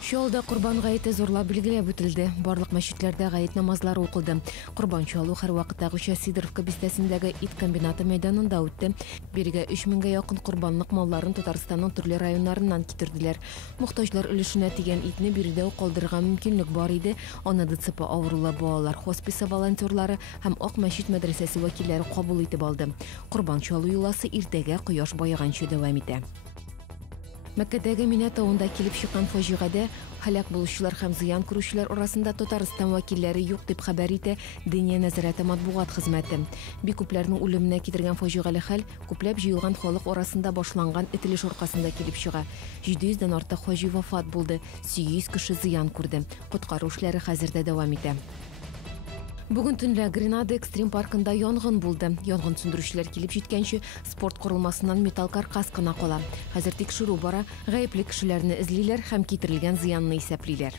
Шолда Курбан гайыты зорлап белгилеп өтүлдү. Барлык мешитлерде гайыт намазлары окулду. Курбан чалуу ар вакыттагыча Сидоровка бистесиндеги ит комбинаты мейданында өттү. Бирге 3000ге жакын курбанлык малларын Татарстандын түрлүү райондарынан китирдилер. Муктажлар үлүшүнө тиген итни бирде колдурганга мүмкүнлүк бар иди. Аны ДЦП авырулар балалар хосписы волонтерлары һәм Ак мәчит медресеси вакиллери кабул итип алды. Курбан чалуу юласы иртеге кояш баяганча дәвам итә. Мәккәдәге Мина тауында килеп чыккан фаҗигадә халак булучылар һәм зыян күрүчеләр арасында Татарстан вакилләре юк дип хәбәр итә Диния нәзарәте матбугат хезмәте. Бик күпләрнең үлеменә китергән фаҗигале хәл күпләп җыелган халык арасында башланган этилеш аркасында килеп чыга. 700дән артык фаҗи вафат булды, 800 кеше зыян күрде. Коткару эшләре хәзердә дәвам итә. Бүгін түнле Гренада экстрим паркында янгын булды. Янгын сөндүрүчеләр килеп җиткәнче спорт корылмасыннан металл каркас кына кала. Хәзер тикшерү бара, гаепле кешеләрне эзлиләр һәм китерелгән зыянны исәплиләр.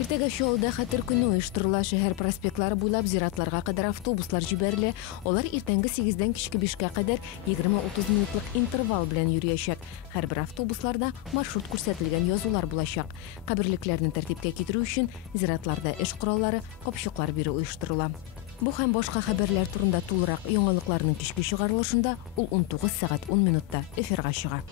Иртәгә Шолда хәтер көне оештырыла. Шәһәр проспектлары буйлап зиратларга кадәр автобуслар җибәрелә. Алар иртәнге 8дән кичке 5кә кадәр 20-30 минутлык интервал белән йөриячәк. Һәрбер автобусларда маршрут күрсәтелгән язулар булачак. Каберлекләрне тәртипкә китерү өчен зиратларда эш кораллары, капчыклар бирү оештырыла. Бу һәм башка хәбәрләр турында тулырак яңалыкларның кичке чыгарылышында ул 19 сәгать 10 минутта эфирга чыга.